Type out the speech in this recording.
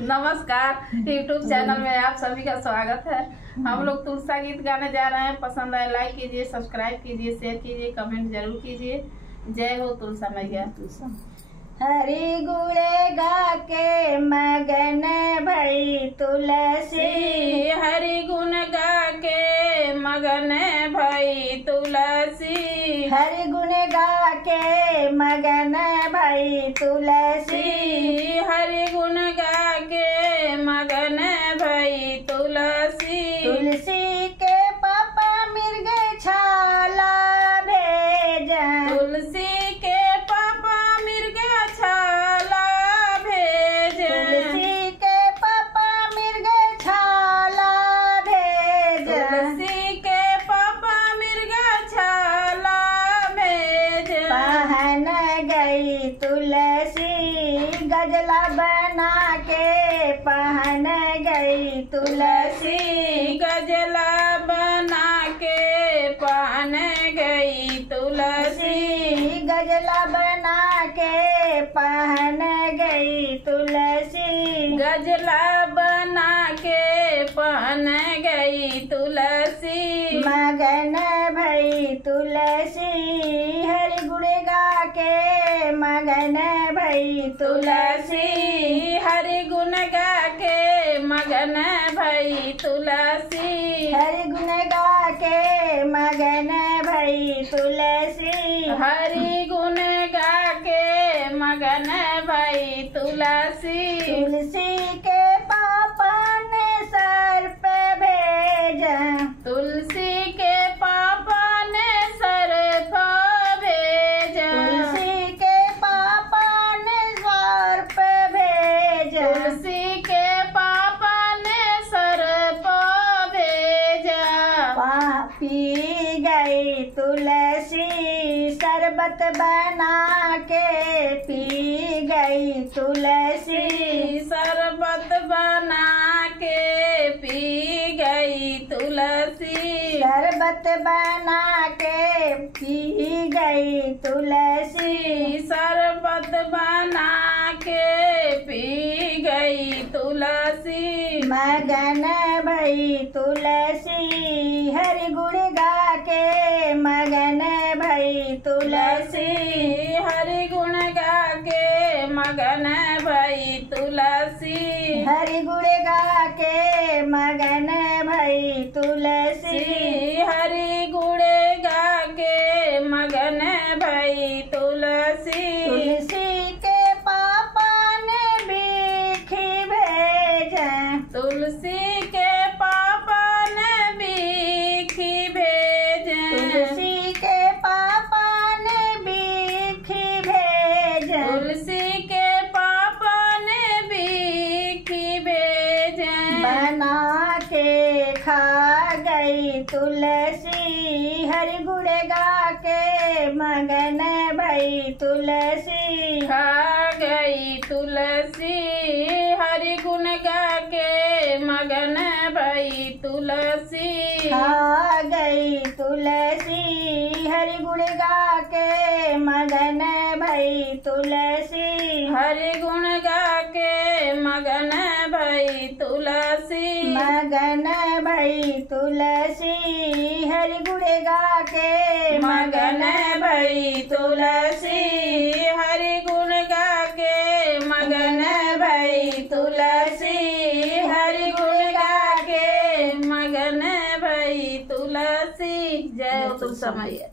नमस्कार, YouTube channel में आप सभी का स्वागत है। हम लोग तुलसा गीत गाने जा रहे हैं। पसंद आए लाइक कीजिए, सब्सक्राइब कीजिए, शेयर कीजिए, कमेंट जरूर कीजिए। जय हो तुलसा मैया। हरि गुणे गा के मगन भई तुलसी, हरि गुण गा के मगन भई तुलसी, हरि गुण गा के मगन भई तुलसी, हरि गुण गा के मगन भई तुलसी। तुलसी के पापा मिर्ग छाला भेजन, तुलसी के पापा मिर्ग छाला भेजन, तुलसी के पापा मिर्ग छाला भेजन, तुलसी के पापा मिर्ग छाला भेजन। पहन गई तुलसी गजला बना के, पहन गई तुलसी गजला बना के पहन गई तुलसी, गजला बना के पहन गई तुलसी, गजला बना के पहन गई तुलसी। मगन भई तुलसी हरि गुण गा के, मगन भई तुलसी, हरि गुण गा के मगन भई तुलसी, हरि गुण गा के मगन भई तुलसी, हरि गुण गा के मगन भई तुलसी। तुलसी के पापा ने सर पे भेजा, तुलसी के पापा ने सर पर भेजा, तुलसी के पापा ने सर पे भेजा, तुलसी के पापा ने सर पर भेजा। पी गई तुलसी शरबत बना के, पी गई तुलसी शरबत बना के पी गई तुलसी, शरबत बना के पी गई तुलसी, शरबत बना के पी गई तुलसी। मगन भई तुलसी हरि गुण गा के, मगन भई तुलसी, हरि गुण गा के मगन भई तुलसी, हरि गुण गा के मगन भई तुलसी, हरि गुण गा के मगन भई तुलसी। तुलसी के पापा ने बीखी भेजा, तुलसी के पापा ने बीखी भेजन, तुलसी के पापा ने बीखी भेजा, तुलसी के पापा ने बीखी भेजन। बना के खा गई तुलसी हरि गुण गा के मगन भई तुलसी, खा गई तुलसी हरि गुण गा के मगन भई तुलसी, खा गई तुलसी हरि गुण गा के मगन भई तुलसी, हरि गुण गा के मगन भई तुलसी, मगन भई तुलसी हरि गुण गा के मगन भई तुलसी, हरि गुण गा के मगन भई तुलसी, हरि गुण गा के मगन भई तुलसी। जय हो तुलसा मैया।